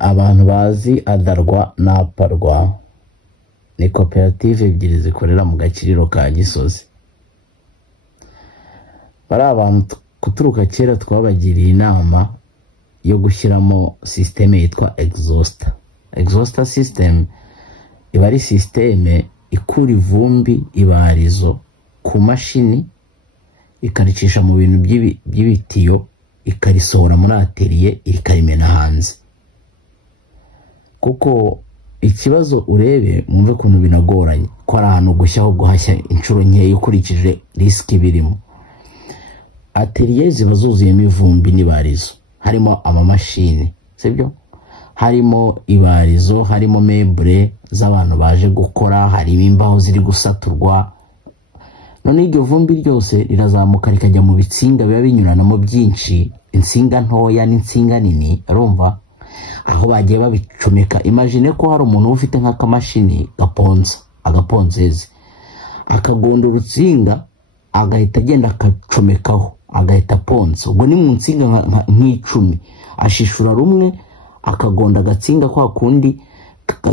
abantu bazi Adarwa na Aparwa ni koperative ebyiri zikorera mu Gakiriro ka Gisozi. Bari abantu kuturuka kera twabagiriye inama yo gushyiramo system yitwa exhauster system. Iba ari system ikura ivumbi ibarizo ku mashini ikaricisha mu bintu by'ibitiyo ikarisohora muri atelier ikarimena hanze. Kuko ikibazo urebe mwumve kuntu binagoranye ko ari ahantu gushyaho guhashya inshuro nkeya ukurikije risk birimo. Atelier ziba zuzuyemo ivumbi n'ibarizo, harimo amamashini, sibyo? Harimo ibarizo, harimo meuble z'abantu baje gukora, harimo imbaho ziri gusaturwa. None iryo vumbi ryose rirazamuka rikajya mu bitsinga biba binyuranamo byinshi, insinga ntoya n'insinga nini, urumva? Aho bagiye babicomeka. Imagine ko hari umuntu ufite nk'akamashini gaponza, agaponzeze, akagonda urutsinga agahita agenda akacomekaho, agahita ponza. Ubwo ni mu nsinga nk'icumi, ashishura rumwe akagonda agatsinga kwa kundi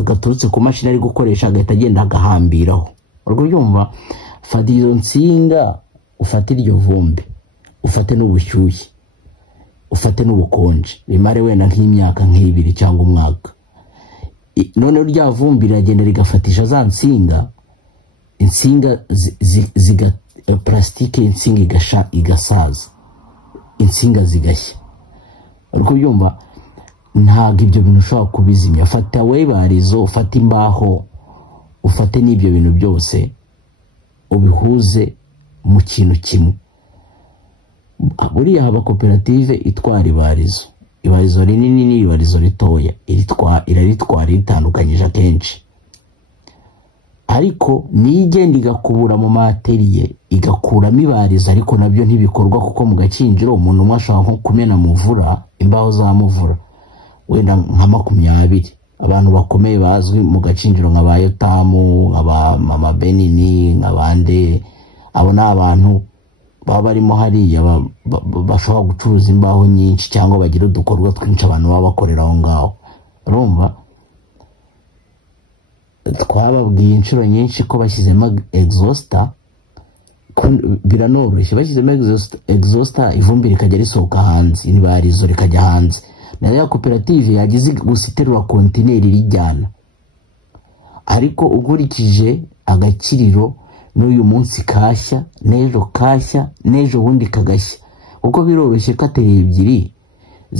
gaturutse ku mashini ari gukoresha, agahita agenda agahambiraho. Urwo byumva, fata izo nsinga, ufate iryo vumbi, ufate n'ubushyushye, ufate n'ubukonje, bimare wenda nk'imyaka nk'ibiri cyangwa umwaka. None rya vumbi riragenda rigafatisha za nsinga, insinga plastike, insinga igasaza, insinga zigashya. Uriko byumva, ntago ibyo bintu ushobora kubizimya. Fata ibarizo, ufate imbaho, ufate n'ibyo bintu byose ubihuze mu kintu kimwe. Buriya haba koperative itwara ibarizo rinini n'ibarizo ritoya, iraritwara itandukanyije akenshi. Ariko nigenda igakubura mu materiye, igakuramo ibarizo, ariko nabyo ntibikorwa kuko mu Gakinjiro umuntu umwe ashobora nko kumena muvura, imbaho za muvura wenda nka 20. Abantu bakomeye bazwi mu Gakinjiro nka ba Yotamu, aba Mama Benini, nk'abande, abo ni abantu baba barimo hariya bashobora gucuruza imbaho nyinshi cyangwa bagira udukorwa twinshi abantu baba bakorera aho ngaho. Urumva, twababwiye inshuro nyinshi ko bashyizemo exhauster, biranoroshye. Bashyizemo exhauster, ivumbi rikajya risohoka hanze, ibarizo rikajya hanze. Na ya koperative yagize gusiterura kontineri rijyana. Ariko ukurikije Agakiriro n'uyu munsi kashya, n'ejo kashya, n'ejo bundi kagashya. Uko biroroshye ko ateye ebyiri